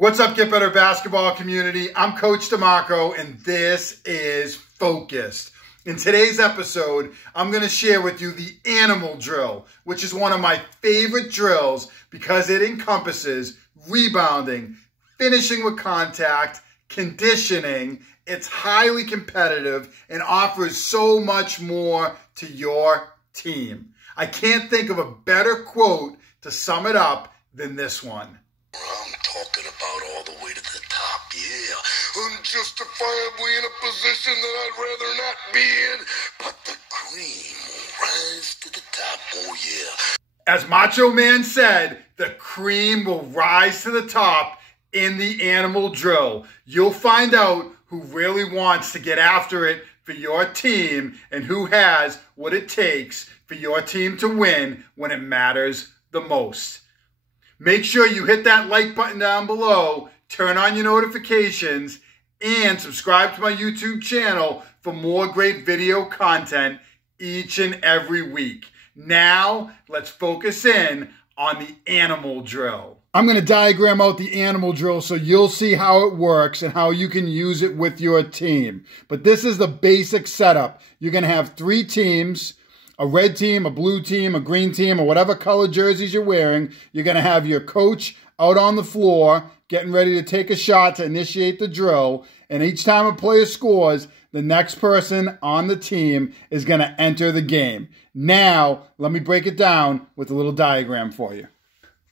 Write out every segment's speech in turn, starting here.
What's up, Get Better Basketball community? I'm Coach DeMarco, and this is Focused. In today's episode, I'm going to share with you the animal drill, which is one of my favorite drills because it encompasses rebounding, finishing with contact, conditioning. It's highly competitive and offers so much more to your team. I can't think of a better quote to sum it up than this one. I'm talking about all the way to the top, yeah. Unjustifiably in a position that I'd rather not be in, but the cream will rise to the top, oh yeah. As Macho Man said, the cream will rise to the top in the animal drill. You'll find out who really wants to get after it for your team and who has what it takes for your team to win when it matters the most. Make sure you hit that like button down below, turn on your notifications, and subscribe to my YouTube channel for more great video content each and every week. Now, let's focus in on the animal drill. I'm going to diagram out the animal drill so you'll see how it works and how you can use it with your team. But this is the basic setup. You're going to have 3 teams. A red team, a blue team, a green team, or whatever color jerseys you're wearing. You're going to have your coach out on the floor getting ready to take a shot to initiate the drill. And each time a player scores, the next person on the team is going to enter the game. Now, let me break it down with a little diagram for you.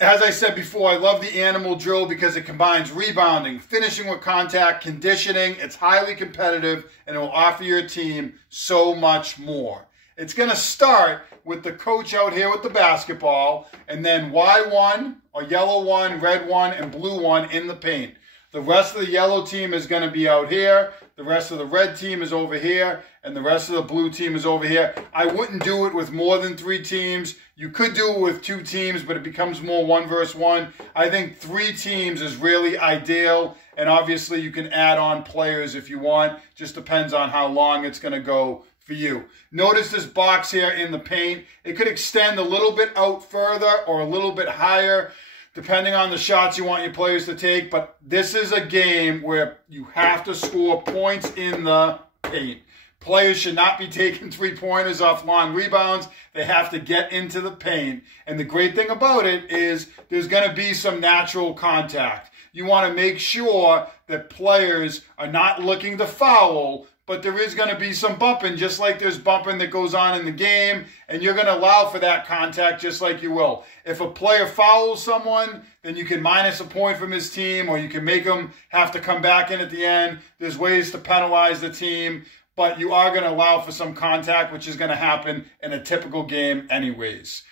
As I said before, I love the animal drill because it combines rebounding, finishing with contact, conditioning. It's highly competitive, and it will offer your team so much more. It's going to start with the coach out here with the basketball, and then Y1 or yellow 1, red 1, and blue 1 in the paint. The rest of the yellow team is going to be out here. The rest of the red team is over here, and the rest of the blue team is over here. I wouldn't do it with more than 3 teams. You could do it with 2 teams, but it becomes more 1 versus 1. I think 3 teams is really ideal, and obviously you can add on players if you want. Just depends on how long it's going to go for you. Notice this box here in the paint. It could extend a little bit out further or a little bit higher, depending on the shots you want your players to take. But this is a game where you have to score points in the paint. Players should not be taking 3-pointers off long rebounds. They have to get into the paint. And the great thing about it is there's going to be some natural contact. You want to make sure that players are not looking to foul, but there is going to be some bumping, just like there's bumping that goes on in the game, and you're going to allow for that contact just like you will. If a player fouls someone, then you can minus a point from his team, or you can make them have to come back in at the end. There's ways to penalize the team, but you are going to allow for some contact, which is going to happen in a typical game anyways.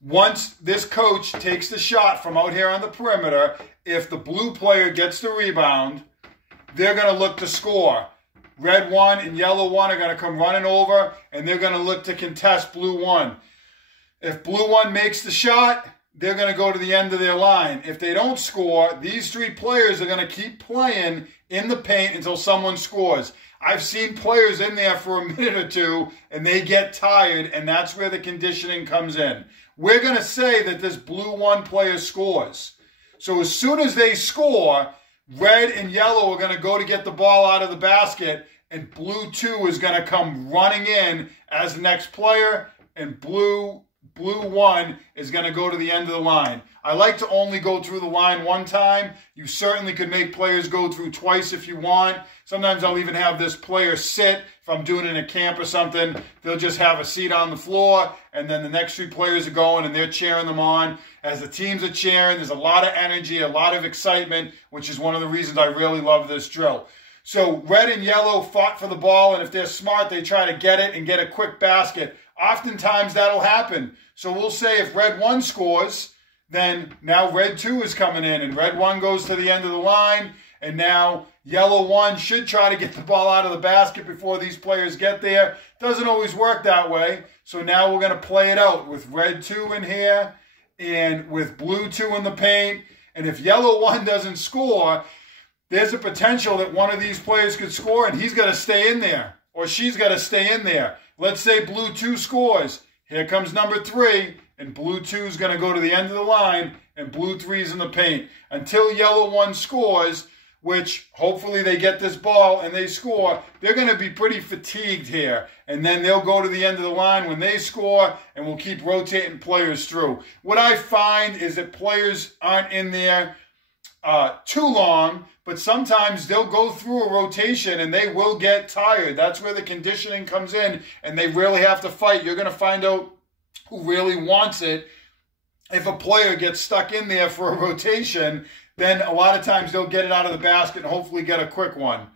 Once this coach takes the shot from out here on the perimeter, if the blue player gets the rebound, they're going to look to score. Red 1 and yellow 1 are going to come running over, and they're going to look to contest blue 1. If blue 1 makes the shot, they're going to go to the end of their line. If they don't score, these 3 players are going to keep playing in the paint until someone scores. I've seen players in there for a minute or 2, and they get tired, and that's where the conditioning comes in. We're going to say that this blue 1 player scores. So as soon as they score, red and yellow are going to go to get the ball out of the basket, and blue 2 is going to come running in as the next player, and blue 1 is going to go to the end of the line. I like to only go through the line 1 time. You certainly could make players go through twice if you want. Sometimes I'll even have this player sit. If I'm doing it in a camp or something, they'll just have a seat on the floor, and then the next 3 players are going, and they're cheering them on. As the teams are cheering, there's a lot of energy, a lot of excitement, which is one of the reasons I really love this drill. So red and yellow fought for the ball, and if they're smart, they try to get it and get a quick basket. Oftentimes that'll happen. So we'll say if red 1 scores, then now red 2 is coming in, and red 1 goes to the end of the line, and now yellow 1 should try to get the ball out of the basket before these players get there. Doesn't always work that way. So now we're going to play it out with red 2 in here and with blue 2 in the paint. And if yellow 1 doesn't score, there's a potential that one of these players could score, and he's got to stay in there, or she's got to stay in there. Let's say blue 2 scores. Here comes number 3, and blue 2 is going to go to the end of the line, and blue 3 is in the paint. Until yellow 1 scores, which hopefully they get this ball and they score, they're going to be pretty fatigued here. And then they'll go to the end of the line when they score, and we'll keep rotating players through. What I find is that players aren't in there too long, but sometimes they'll go through a rotation and they will get tired. That's where the conditioning comes in, and they really have to fight. You're going to find out who really wants it. If a player gets stuck in there for a rotation, then a lot of times they'll get it out of the basket and hopefully get a quick one.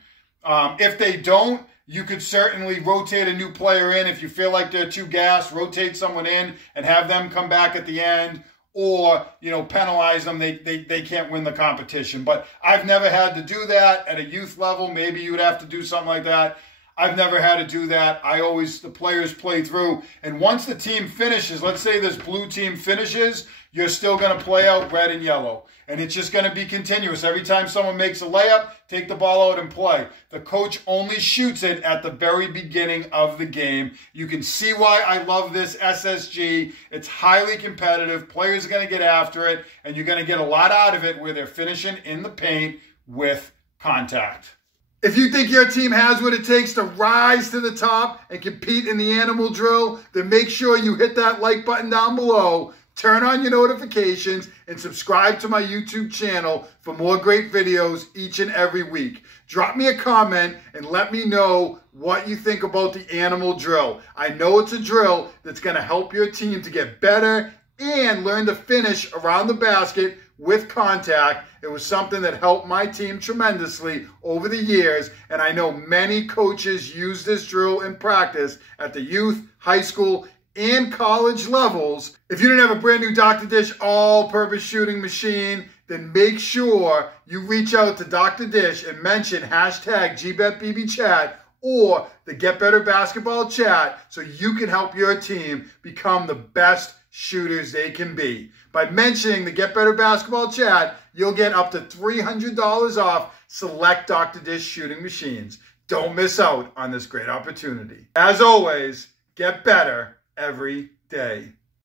If they don't, you could certainly rotate a new player in. If you feel like they're too gassed, rotate someone in and have them come back at the end, or, you know, penalize them. They can't win the competition. But I've never had to do that at a youth level. Maybe you would have to do something like that. I've never had to do that. The players play through. And once the team finishes, let's say this blue team finishes, you're still going to play out red and yellow. And it's just going to be continuous. Every time someone makes a layup, take the ball out and play. The coach only shoots it at the very beginning of the game. You can see why I love this SSG. It's highly competitive. Players are going to get after it, and you're going to get a lot out of it where they're finishing in the paint with contact. If you think your team has what it takes to rise to the top and compete in the animal drill, then make sure you hit that like button down below, turn on your notifications, and subscribe to my YouTube channel for more great videos each and every week. Drop me a comment and let me know what you think about the animal drill. I know it's a drill that's going to help your team to get better and learn to finish around the basket with contact. It was something that helped my team tremendously over the years, and I know many coaches use this drill in practice at the youth, high school, and college levels. If you didn't have a brand new Dr. Dish all-purpose shooting machine, then make sure you reach out to Dr. Dish and mention hashtag GBetBBChat or the Get Better Basketball Chat so you can help your team become the best shooters they can be. By mentioning the Get Better Basketball Chat, you'll get up to $300 off select Dr. Dish shooting machines. Don't miss out on this great opportunity. As always, get better every day.